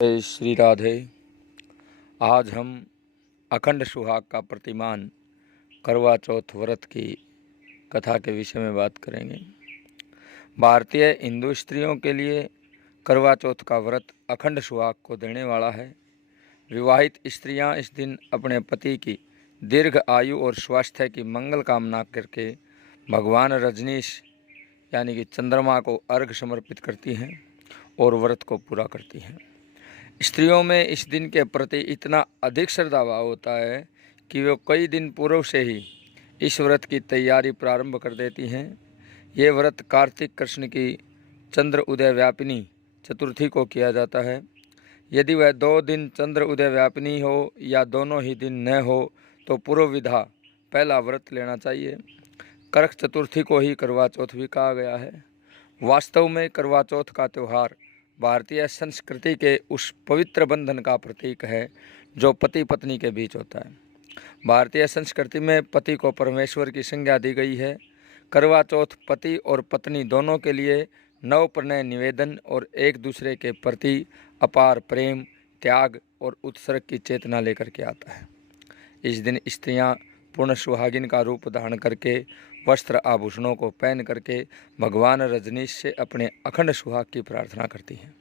जय श्री राधे। आज हम अखंड सुहाग का प्रतिमान करवा चौथ व्रत की कथा के विषय में बात करेंगे। भारतीय हिंदू स्त्रियों के लिए करवा चौथ का व्रत अखंड सुहाग को देने वाला है। विवाहित स्त्रियां इस दिन अपने पति की दीर्घ आयु और स्वास्थ्य की मंगल कामना करके भगवान रजनीश यानी कि चंद्रमा को अर्घ समर्पित करती हैं और व्रत को पूरा करती हैं। स्त्रियों में इस दिन के प्रति इतना अधिक श्रद्धाभाव होता है कि वे कई दिन पूर्व से ही इस व्रत की तैयारी प्रारंभ कर देती हैं। ये व्रत कार्तिक कृष्ण की चंद्र उदय व्यापिनी चतुर्थी को किया जाता है। यदि वह 2 दिन चंद्र उदय व्यापिनी हो या दोनों ही दिन न हो तो पूर्व विधा पहला व्रत लेना चाहिए। करक चतुर्थी को ही करवा चौथ भी कहा गया है। वास्तव में करवा चौथ का त्यौहार भारतीय संस्कृति के उस पवित्र बंधन का प्रतीक है जो पति पत्नी के बीच होता है। भारतीय संस्कृति में पति को परमेश्वर की संज्ञा दी गई है। करवा चौथ पति और पत्नी दोनों के लिए नव प्रणय निवेदन और एक दूसरे के प्रति अपार प्रेम, त्याग और उत्सर्ग की चेतना लेकर के आता है। इस दिन स्त्रियां पूर्ण सुहागिन का रूप धारण करके वस्त्र आभूषणों को पहन करके भगवान रजनीश से अपने अखंड सुहाग की प्रार्थना करती हैं।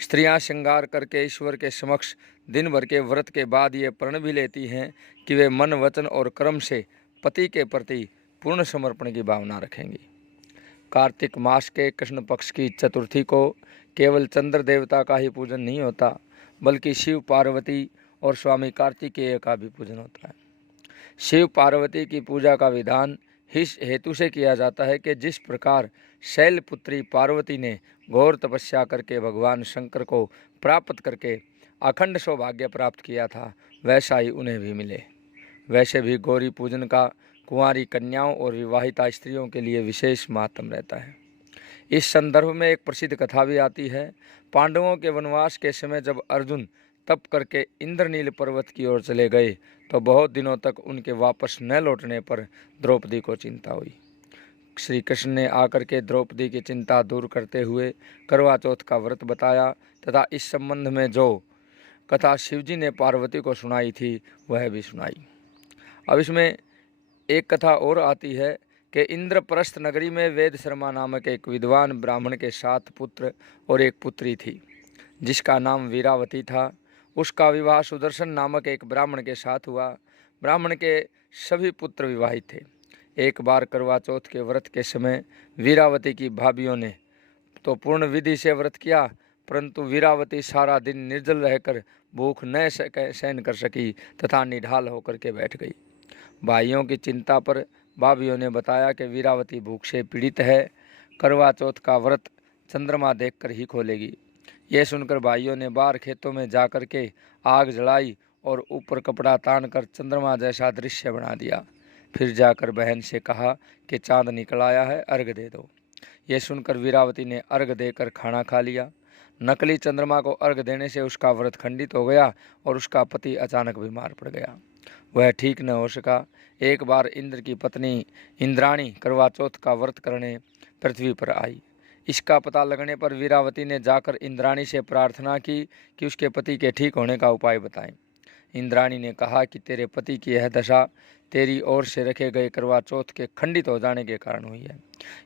स्त्रियां श्रृंगार करके ईश्वर के समक्ष दिन भर के व्रत के बाद ये प्रण भी लेती हैं कि वे मन, वचन और कर्म से पति के प्रति पूर्ण समर्पण की भावना रखेंगी। कार्तिक मास के कृष्ण पक्ष की चतुर्थी को केवल चंद्र देवता का ही पूजन नहीं होता, बल्कि शिव, पार्वती और स्वामी कार्तिकेय का भी पूजन होता है। शिव पार्वती की पूजा का विधान इस हेतु से किया जाता है कि जिस प्रकार शैलपुत्री पार्वती ने घोर तपस्या करके भगवान शंकर को प्राप्त करके अखंड सौभाग्य प्राप्त किया था, वैसा ही उन्हें भी मिले। वैसे भी गौरी पूजन का कुंवारी कन्याओं और विवाहिता स्त्रियों के लिए विशेष महत्व रहता है। इस संदर्भ में एक प्रसिद्ध कथा भी आती है। पांडवों के वनवास के समय जब अर्जुन तप करके इंद्रनील पर्वत की ओर चले गए तो बहुत दिनों तक उनके वापस न लौटने पर द्रौपदी को चिंता हुई। श्री कृष्ण ने आकर के द्रौपदी की चिंता दूर करते हुए करवा चौथ का व्रत बताया तथा इस संबंध में जो कथा शिवजी ने पार्वती को सुनाई थी वह भी सुनाई। अब इसमें एक कथा और आती है कि इंद्रप्रस्थ नगरी में वेद शर्मा नामक एक विद्वान ब्राह्मण के 7 पुत्र और एक पुत्री थी जिसका नाम वीरावती था। उसका विवाह सुदर्शन नामक एक ब्राह्मण के साथ हुआ। ब्राह्मण के सभी पुत्र विवाहित थे। एक बार करवा चौथ के व्रत के समय वीरावती की भाभियों ने तो पूर्ण विधि से व्रत किया, परंतु वीरावती सारा दिन निर्जल रहकर भूख न सहन कर सकी तथा निढाल होकर के बैठ गई। भाइयों की चिंता पर भाभियों ने बताया कि वीरावती भूख से पीड़ित है, करवा चौथ का व्रत चंद्रमा देखकर ही खोलेगी। यह सुनकर भाइयों ने बाहर खेतों में जाकर के आग जलाई और ऊपर कपड़ा तान कर चंद्रमा जैसा दृश्य बना दिया। फिर जाकर बहन से कहा कि चांद निकल आया है, अर्घ दे दो। यह सुनकर वीरावती ने अर्घ देकर खाना खा लिया। नकली चंद्रमा को अर्घ देने से उसका व्रत खंडित हो गया और उसका पति अचानक बीमार पड़ गया। वह ठीक न हो सका। एक बार इंद्र की पत्नी इंद्राणी करवा चौथ का व्रत करने पृथ्वी पर आई। इसका पता लगने पर वीरावती ने जाकर इंद्राणी से प्रार्थना की कि उसके पति के ठीक होने का उपाय बताएं। इंद्राणी ने कहा कि तेरे पति की यह दशा तेरी ओर से रखे गए करवा चौथ के खंडित हो जाने के कारण हुई है।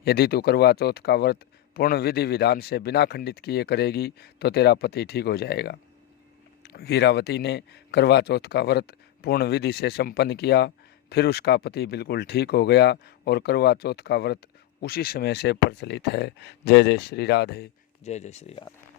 यदि तू करवा चौथ का व्रत पूर्ण विधि विधान से बिना खंडित किए करेगी तो तेरा पति ठीक हो जाएगा। वीरावती ने करवा चौथ का व्रत पूर्ण विधि से संपन्न किया। फिर उसका पति बिल्कुल ठीक हो गया और करवा चौथ का व्रत उसी समय से प्रचलित है। जय जय श्री राधे, जय जय श्री राधे।